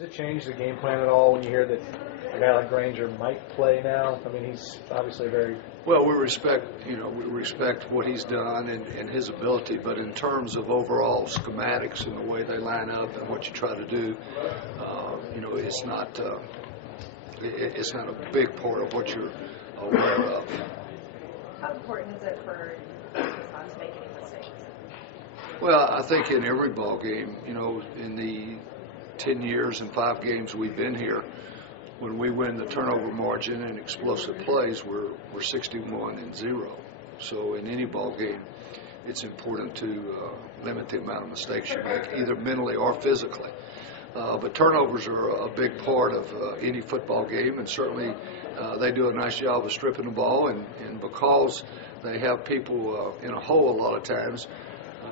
Does it change the game plan at all when you hear that a guy like Granger might play now? I mean, he's obviously very... Well, we respect what he's done and his ability, but in terms of overall schematics and the way they line up and what you try to do, it's not a big part of what you're aware of. How important is it for not to make any mistakes? Well, I think in every ball game, in the 10 years and 5 games we've been here, when we win the turnover margin and explosive plays, we're 61-0. So in any ball game, it's important to limit the amount of mistakes you make, either mentally or physically. But turnovers are a big part of any football game, and certainly they do a nice job of stripping the ball. And because they have people in a hole a lot of times,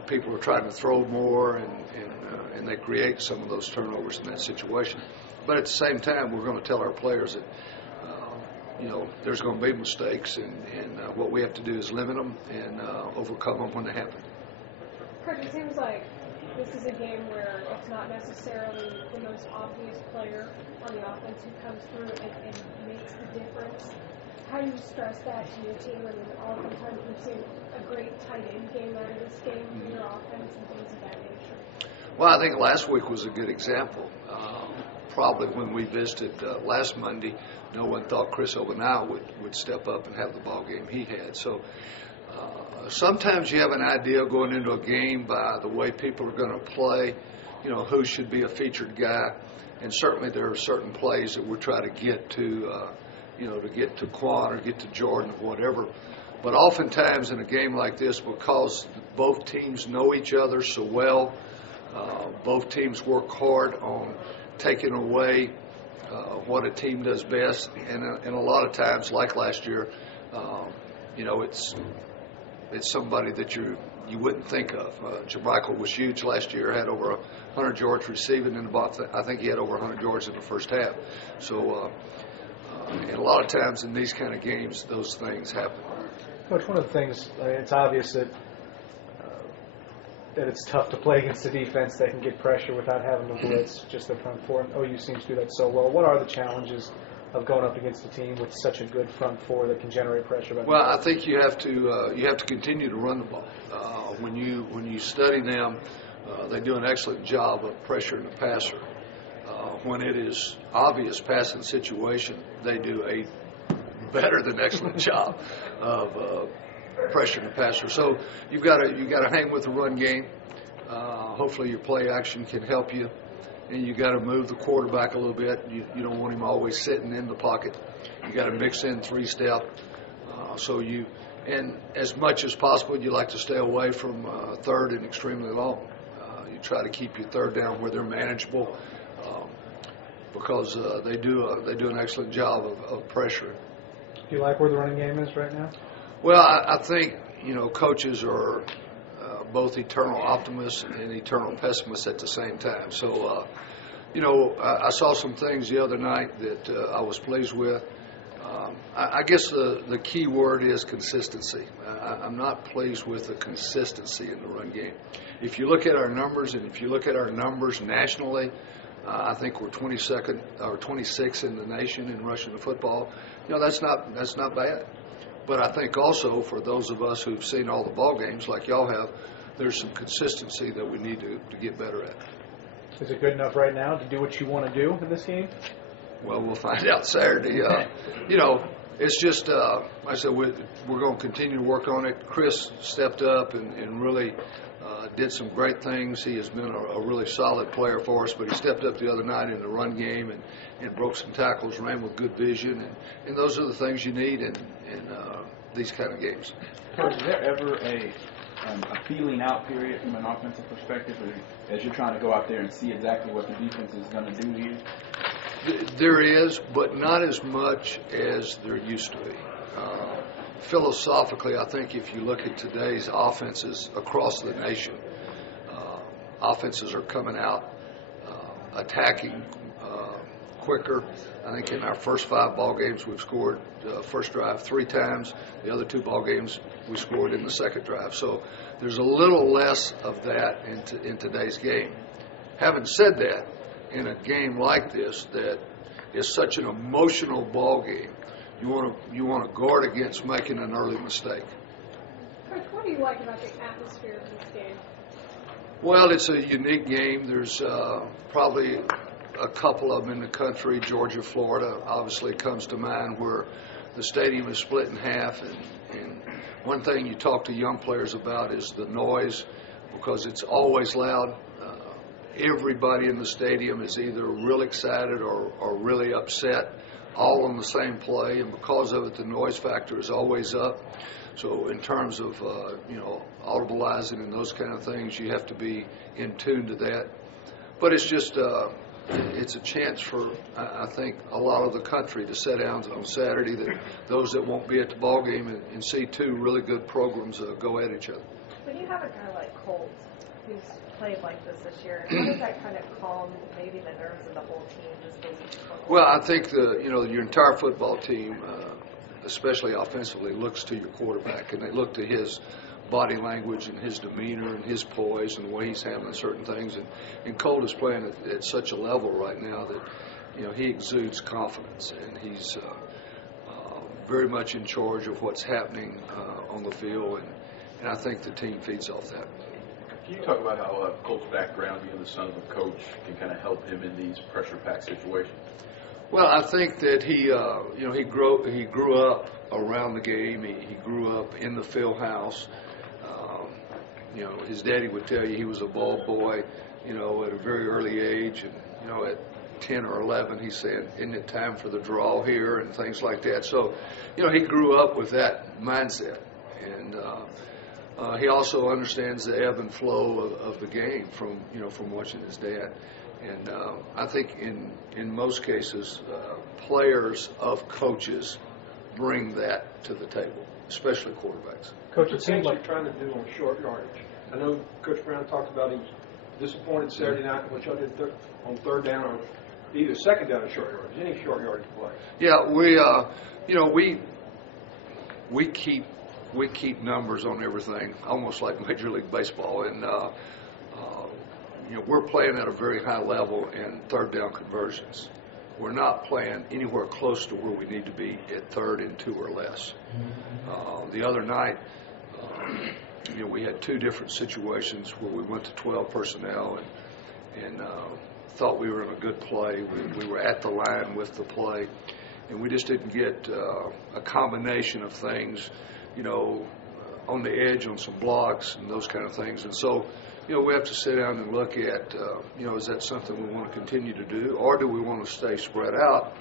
people are trying to throw more, and they create some of those turnovers in that situation. But at the same time, we're going to tell our players that there's going to be mistakes, and what we have to do is limit them and overcome them when they happen. Kirk, it seems like this is a game where it's not necessarily the most obvious player on the offense who comes through and makes the difference. How do you stress that to your team? I mean, oftentimes we've seen a great tight end game out of this game for your offense and things of that nature. Well, I think last week was a good example. Probably when we visited last Monday, no one thought Chris Obanau would step up and have the ball game he had. So sometimes you have an idea going into a game by the way people are going to play, who should be a featured guy. And certainly there are certain plays that we try to get to, to get to Quan or get to Jordan or whatever. But oftentimes in a game like this, because both teams know each other so well, both teams work hard on taking away what a team does best, and a lot of times, like last year, it's somebody that you wouldn't think of. Jermichael was huge last year, had over 100 yards receiving, and I think he had over 100 yards in the first half. So, and a lot of times in these kind of games, those things happen. Coach, one of the things, it's obvious that it's tough to play against a defense that can get pressure without having to blitz just the front four. And OU seems to do that so well. What are the challenges of going up against a team with such a good front four that can generate pressure? Well, I think you have to continue to run the ball. When you study them, they do an excellent job of pressuring the passer. When it is obvious passing situation, they do a better than excellent job of pressuring the passer. So you've got to hang with the run game. Hopefully your play action can help you, and you got to move the quarterback a little bit. You don't want him always sitting in the pocket. You got to mix in 3-step. And as much as possible, you like to stay away from third and extremely long. You try to keep your third down where they're manageable, because they do an excellent job of pressuring. Do you like where the running game is right now? Well, I think, coaches are both eternal optimists and eternal pessimists at the same time. So, I saw some things the other night that I was pleased with. I guess the key word is consistency. I'm not pleased with the consistency in the run game. If you look at our numbers, and if you look at our numbers nationally, I think we're 22nd or 26th in the nation in rushing the football. That's not bad. But I think also for those of us who've seen all the ball games like y'all have, there's some consistency that we need to get better at. Is it good enough right now to do what you want to do in this game? Well, we'll find out Saturday. It's just, like I said, we're going to continue to work on it. Chris stepped up and really did some great things. He has been a really solid player for us, but he stepped up the other night in the run game and broke some tackles, ran with good vision, and those are the things you need in these kind of games. Coach, is there ever a feeling out period from an offensive perspective, or as you're trying to go out there and see exactly what the defense is going to do to you? There is, but not as much as there used to be. Philosophically, I think if you look at today's offenses across the nation, offenses are coming out attacking quicker. I think in our first 5 ball games we've scored first drive 3 times. The other 2 ball games we scored in the second drive. So there's a little less of that in today's game. Having said that, in a game like this that is such an emotional ball game, you want to guard against making an early mistake. Coach, what do you like about the atmosphere of this game? Well, it's a unique game. There's probably a couple of them in the country. Georgia, Florida obviously comes to mind, where the stadium is split in half. And one thing you talk to young players about is the noise, because it's always loud. Everybody in the stadium is either real excited or really upset, all on the same play, and because of it, the noise factor is always up. So in terms of audibleizing and those kind of things, you have to be in tune to that. But it's just it's a chance for, I think, a lot of the country to sit down on Saturday, that those that won't be at the ball game, and see two really good programs go at each other. When you have a guy like Colt who's played like this year, how does that kind of calm maybe the nerves of the whole team? Well, I think your entire football team, especially offensively, looks to your quarterback, and they look to his body language and his demeanor and his poise and the way he's handling certain things. And Colt is playing at such a level right now that he exudes confidence, and he's very much in charge of what's happening on the field, and I think the team feeds off that. Can you talk about how Colt's background, being the son of a coach, can kind of help him in these pressure-packed situations? Well, I think that he grew up around the game. He grew up in the field house. His daddy would tell you he was a ball boy, at a very early age, and at 10 or 11, he's saying, "Isn't it time for the draw here?" and things like that. So, he grew up with that mindset, and he also understands the ebb and flow of the game from watching his dad. And I think in most cases, players of coaches bring that to the table, especially quarterbacks. Coach, it seemed like you're trying to do on short yardage. I know Coach Brown talked about he was disappointed Saturday night, which I did on third down or either second down or short yardage, any short yardage play. Yeah, we keep numbers on everything, almost like Major League Baseball, and we're playing at a very high level in third down conversions. We're not playing anywhere close to where we need to be at 3rd and 2 or less. The other night, we had 2 different situations where we went to 12 personnel and thought we were in a good play. We were at the line with the play, and we just didn't get a combination of things, on the edge on some blocks and those kind of things. And so, we have to sit down and look at, is that something we want to continue to do, or do we want to stay spread out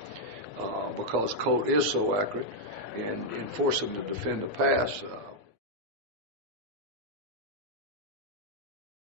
because Colt is so accurate, and force him to defend the pass.